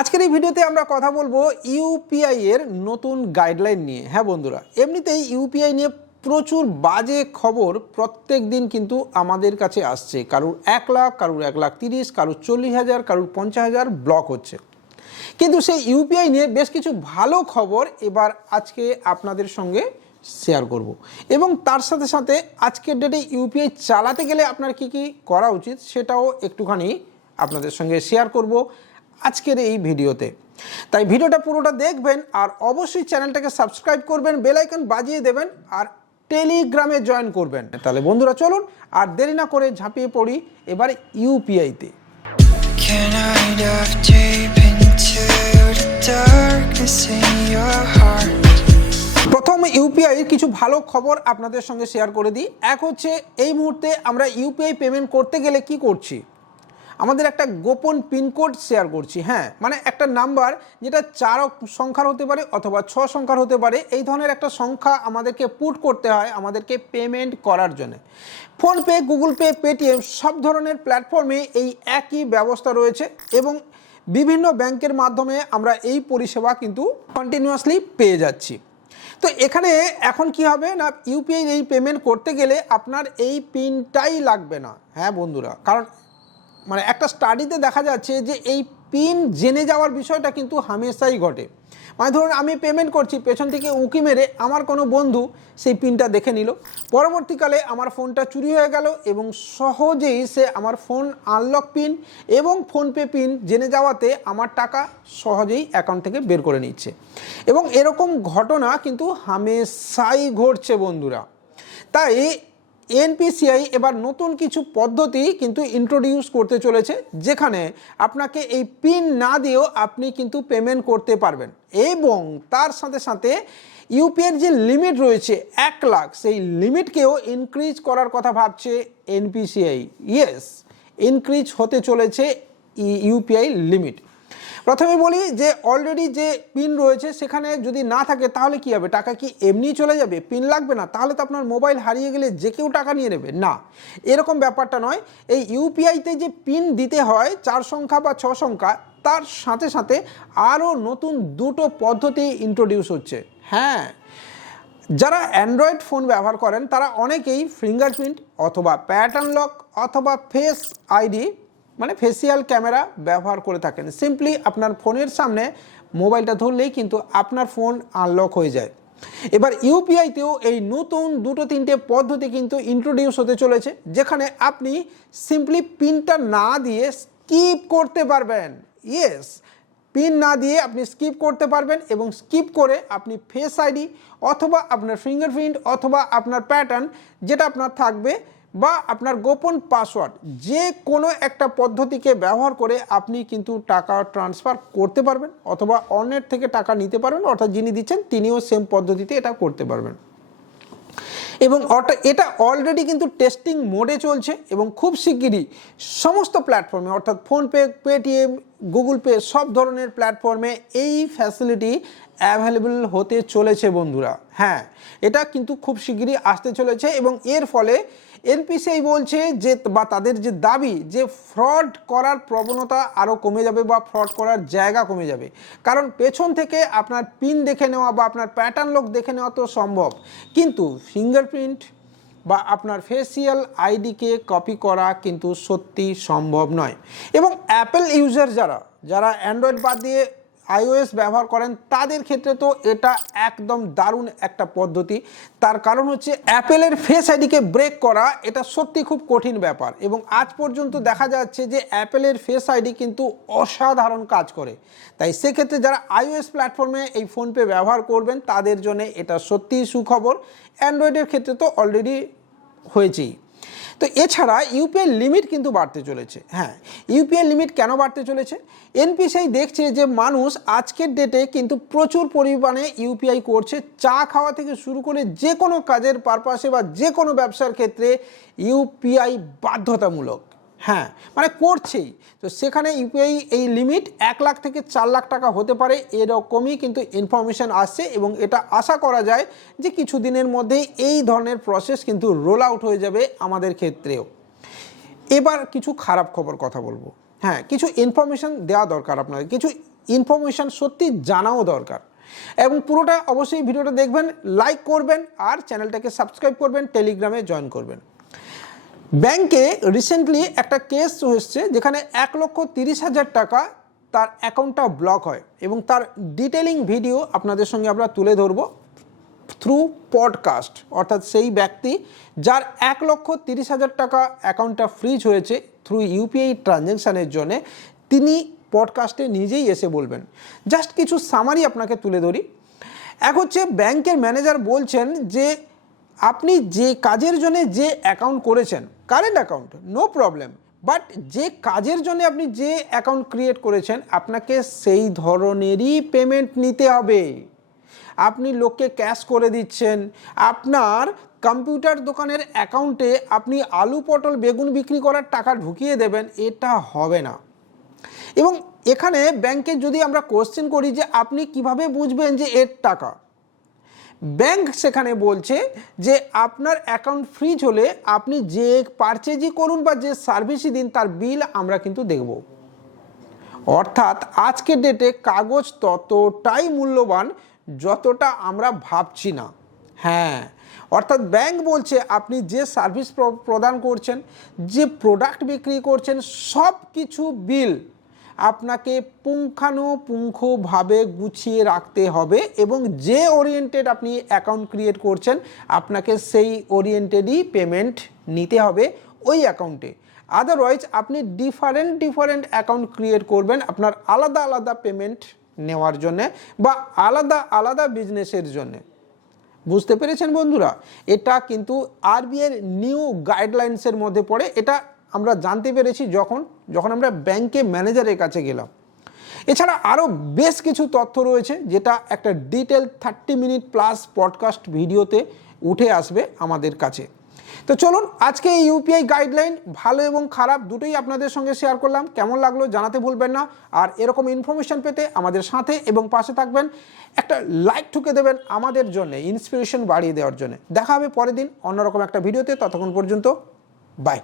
আজকের এই ভিডিওতে আমরা কথা বলব ইউপিআই এর নতুন গাইডলাইন নিয়ে। হ্যাঁ বন্ধুরা, এমনিতেই ইউপিআই নিয়ে প্রচুর বাজে খবর প্রত্যেক দিন কিন্তু আমাদের কাছে আসছে। কারুর এক লাখ, কারুর এক লাখ তিরিশ, কারুর চল্লিশ হাজার, কারুর পঞ্চাশ হাজার ব্লক হচ্ছে। কিন্তু সেই ইউপিআই নিয়ে বেশ কিছু ভালো খবর এবার আজকে আপনাদের সঙ্গে শেয়ার করব। এবং তার সাথে সাথে আজকের ডেটে ইউপিআই চালাতে গেলে আপনার কি কি করা উচিত সেটাও একটুখানি আপনাদের সঙ্গে শেয়ার করব। আজকের এই ভিডিওতে। তাই ভিডিওটা পুরোটা দেখবেন আর অবশ্যই চ্যানেলটাকে সাবস্ক্রাইব করবেন বেল আইকন বাজিয়ে দেবেন আর টেলিগ্রামে জয়েন করবেন। তাহলে বন্ধুরা চলুন আর দেরি না করে ঝাঁপিয়ে পড়ি এবার ইউপিআইতে? প্রথম ইউপিআই কিছু ভালো খবর আপনাদের সঙ্গে শেয়ার করে দিই। এক হচ্ছে এই মুহূর্তে আমরা ইউপিআই পেমেন্ট করতে গেলে কি করছি? আমাদের একটা গোপন পিনকোড শেয়ার করছি হ্যাঁ। মানে একটা নাম্বার যেটা চার সংখ্যার হতে পারে অথবা ছ সংখ্যার হতে পারে, এই ধরনের একটা সংখ্যা আমাদেরকে পুট করতে হয় আমাদেরকে পেমেন্ট করার জন্য। ফোনপে গুগল পে পেটিএম সব ধরনের প্ল্যাটফর্মে এই একই ব্যবস্থা রয়েছে এবং বিভিন্ন ব্যাংকের মাধ্যমে আমরা এই পরিষেবা কিন্তু কন্টিনিউয়াসলি পেয়ে যাচ্ছি। তো এখানে এখন কি হবে না ইউপিআই এই পেমেন্ট করতে গেলে আপনার এই পিনটাই লাগবে না হ্যাঁ বন্ধুরা। কারণ মানে একটা স্টাডিতে দেখা যাচ্ছে যে এই পিন জেনে যাওয়ার বিষয়টা কিন্তু হামেশাই ঘটে। মানে ধরুন আমি পেমেন্ট করছি, পেছন থেকে উঁকি মেরে আমার কোনো বন্ধু সেই পিনটা দেখে নিল। পরবর্তীকালে আমার ফোনটা চুরি হয়ে গেল এবং সহজেই সে আমার ফোন আনলক পিন এবং ফোনপে পিন জেনে যাওয়াতে আমার টাকা সহজেই অ্যাকাউন্ট থেকে বের করে নিচ্ছে। এবং এরকম ঘটনা কিন্তু হামেশাই ঘটছে বন্ধুরা। তাই এনপিসিআই এবার নতুন কিছু পদ্ধতি কিন্তু ইন্ট্রোডিউস করতে চলেছে, যেখানে আপনাকে এই পিন না দিয়েও আপনি কিন্তু পেমেন্ট করতে পারবেন। এবং তার সাথে সাথে ইউপিআইয়ের যে লিমিট রয়েছে এক লাখ, সেই লিমিটকেও ইনক্রিজ করার কথা ভাবছে এনপিসিআই। ইয়েস ইনক্রিজ হতে চলেছে ইউপিআই লিমিট প্রথমে বলি যে অলরেডি যে পিন রয়েছে সেখানে যদি না থাকে তাহলে কি হবে? টাকা কি এমনি চলে যাবে? পিন লাগবে না? তাহলে তো আপনার মোবাইল হারিয়ে গেলে যে কেউ টাকা নিয়ে নেবে। না। এরকম ব্যাপারটা নয়। এই ইউপিআইতে যে পিন দিতে হয়, চার সংখ্যা বা ছ সংখ্যা, তার সাথে সাথে আরও নতুন দুটো পদ্ধতি ইন্ট্রোডিউস হচ্ছে। হ্যাঁ। যারা অ্যান্ড্রয়েড ফোন ব্যবহার করেন, তারা অনেকেই ফিঙ্গারপ্রিন্ট অথবা প্যাটার্ন লক অথবা ফেস আইডি মানে ফেসিয়াল ক্যামেরা ব্যবহার করে থাকেন। সিম্পলি আপনার ফোনের সামনে মোবাইলটা ধরলেই কিন্তু আপনার ফোন আনলক হয়ে যায়। এবার ইউপিআইতেও এই নতুন দুটো তিনটে পদ্ধতি কিন্তু ইন্ট্রোডিউস হতে চলেছে, যেখানে আপনি সিম্পলি পিনটা না দিয়ে স্কিপ করতে পারবেন। ইয়েস পিন না দিয়ে আপনি স্কিপ করতে পারবেন এবং স্কিপ করে আপনি ফেস আইডি অথবা আপনার ফিঙ্গারপ্রিন্ট অথবা আপনার প্যাটার্ন যেটা আপনার থাকবে বা আপনার গোপন পাসওয়ার্ড যে কোনো একটা পদ্ধতিকে ব্যবহার করে আপনি কিন্তু টাকা ট্রান্সফার করতে পারবেন অথবা অন্যের থেকে টাকা নিতে পারবেন, অর্থাৎ যিনি দিচ্ছেন তিনিও সেম পদ্ধতিতে এটা করতে পারবেন। এবং এটা অলরেডি কিন্তু টেস্টিং মোডে চলছে এবং খুব শিগগিরই সমস্ত প্ল্যাটফর্মে অর্থাৎ ফোনপে পেটিএম গুগল পে সব ধরনের প্ল্যাটফর্মে এই ফ্যাসিলিটি অ্যাভেলেবল হতে চলেছে বন্ধুরা। হ্যাঁ এটা কিন্তু খুব শিগগিরই আসতে চলেছে এবং এর ফলে এনপিসিআই বলছে যে, বা তাদের যে দাবি যে ফ্রড করার প্রবণতা আরও কমে যাবে বা ফ্রড করার জায়গা কমে যাবে। কারণ পেছন থেকে আপনার পিন দেখে নেওয়া বা আপনার প্যাটার্ন লোক দেখে নেওয়া তো সম্ভব। কিন্তু ফিঙ্গারপ্রিন্ট বা আপনার ফেসিয়াল আইডিকে কপি করা কিন্তু সত্যি সম্ভব নয়। এবং অ্যাপেল ইউজার যারা যারা অ্যান্ড্রয়েড বাদ দিয়ে আইওএস ব্যবহার করেন, তাদের ক্ষেত্রে তো এটা একদম দারুণ একটা পদ্ধতি। তার কারণ হচ্ছে অ্যাপেলের ফেস আইডিকে ব্রেক করা, এটা সত্যি খুব কঠিন ব্যাপার এবং আজ পর্যন্ত দেখা যাচ্ছে যে অ্যাপেলের ফেস আইডি কিন্তু অসাধারণ কাজ করে। তাই সেক্ষেত্রে যারা আইওএস প্ল্যাটফর্মে এই ফোনপে ব্যবহার করবেন, তাদের জন্য এটা সত্যিই সুখবর। অ্যান্ড্রয়েডের ক্ষেত্রে তো অলরেডি হয়েছেই। তো এছাড়া ইউপিআই লিমিট কিন্তু বাড়তে চলেছে। হ্যাঁ ইউপিআই লিমিট কেন বাড়তে চলেছে? এনপিসিআই দেখছে যে মানুষ আজকের ডেটে কিন্তু প্রচুর পরিমাণে ইউপিআই করছে। চা খাওয়া থেকে শুরু করে যে কোনো কাজের পারপাসে বা যে কোনো ব্যবসার ক্ষেত্রে ইউপিআই বাধ্যতামূলক। হ্যাঁ মানে করছেই। তো সেখানে ইউপিআই এই লিমিট এক লাখ থেকে চার লাখ টাকা হতে পারে, এরকমই কিন্তু ইনফরমেশান আসছে এবং এটা আশা করা যায় যে কিছু দিনের মধ্যেই এই ধরনের প্রসেস কিন্তু রোল আউট হয়ে যাবে আমাদের ক্ষেত্রেও। এবার কিছু খারাপ খবর কথা বলব। হ্যাঁ কিছু ইনফরমেশান দেওয়া দরকার আপনাকে কিছু ইনফরমেশান সত্যি জানাও দরকার। এবং পুরোটা অবশ্যই ভিডিওটা দেখবেন লাইক করবেন, আর চ্যানেলটাকে সাবস্ক্রাইব করবেন টেলিগ্রামে জয়েন করবেন। ব্যাংকে রিসেন্টলি একটা কেস এসছে যেখানে এক লক্ষ তিরিশ হাজার টাকা তার অ্যাকাউন্টটা ব্লক হয় এবং তার ডিটেলিং ভিডিও আপনাদের সঙ্গে আমরা তুলে ধরবো থ্রু পডকাস্ট অর্থাৎ সেই ব্যক্তি যার এক লক্ষ তিরিশ হাজার টাকা অ্যাকাউন্টটা ফ্রিজ হয়েছে থ্রু ইউপিআই ট্রানজ্যাকশানের জন্যে, তিনি পডকাস্টে নিজেই এসে বলবেন। জাস্ট কিছু সামারি আপনাকে তুলে ধরি। এক হচ্ছে ব্যাংকের ম্যানেজার বলছেন যে আপনি যে কাজের জন্য যে অ্যাকাউন্ট করেছেন current account no problem but যে কাজের জন্য আপনি যে অ্যাকাউন্ট ক্রিয়েট করেছেন, আপনাকে সেই ধরনেরই পেমেন্ট নিতে হবে। আপনি লোককে ক্যাশ করে দিচ্ছেন। আপনার কম্পিউটার দোকানের অ্যাকাউন্টে আপনি আলু, পটল, বেগুন বিক্রি করার টাকা ঢুকিয়ে দেবেন, এটা হবে না। এবং এখানে ব্যাংকে যদি আমরা কোশ্চেন করি যে আপনি কীভাবে বুঝবেন যে এর টাকা? ব্যাংক সেখানে বলছে যে আপনার অ্যাকাউন্ট ফ্রিজ হলে আপনি যে পারচেজই করুন বা যে সার্ভিসই দিন, তার বিল আমরা কিন্তু দেখব। অর্থাৎ আজকের ডেটে কাগজ ততটাই মূল্যবান যতটা আমরা ভাবছি না। হ্যাঁ অর্থাৎ ব্যাংক বলছে আপনি যে সার্ভিস প্রদান করছেন, যে প্রোডাক্ট বিক্রি করছেন সব কিছু বিল আপনাকে পুঙ্খানুপুঙ্খভাবে গুছিয়ে রাখতে হবে এবং যে ওরিয়েন্টেড আপনি অ্যাকাউন্ট ক্রিয়েট করছেন, আপনাকে সেই ওরিয়েন্টেডই পেমেন্ট নিতে হবে ওই অ্যাকাউন্টে আদারওয়াইজ আপনি ডিফারেন্ট ডিফারেন্ট অ্যাকাউন্ট ক্রিয়েট করবেন আপনার আলাদা আলাদা পেমেন্ট নেওয়ার জন্যে বা আলাদা আলাদা বিজনেসের জন্যে। বুঝতে পেরেছেন বন্ধুরা? এটা কিন্তু আরবিআইয়ের নিউ গাইডলাইন্সের মধ্যে পড়ে, এটা আমরা জানতে পেরেছি যখন যখন আমরা ব্যাংকে ম্যানেজারের কাছে গেলাম। এছাড়া আরও বেশ কিছু তথ্য রয়েছে যেটা একটা detail thirty minute plus podcast ভিডিওতে উঠে আসবে আমাদের কাছে। তো চলুন, আজকে এই ইউপিআই গাইডলাইন ভালো এবং খারাপ দুটোই আপনাদের সঙ্গে শেয়ার করলাম। কেমন লাগল জানাতে ভুলবেন না। আর এরকম ইনফরমেশন পেতে আমাদের সাথে এবং পাশে থাকবেন। একটা লাইক ঠুকে দেবেন আমাদের জন্য ইন্সপিরেশন বাড়িয়ে দেওয়ার জন্য। দেখা হবে পরের দিন অন্যরকম একটা ভিডিওতে। ততক্ষণ পর্যন্ত বাই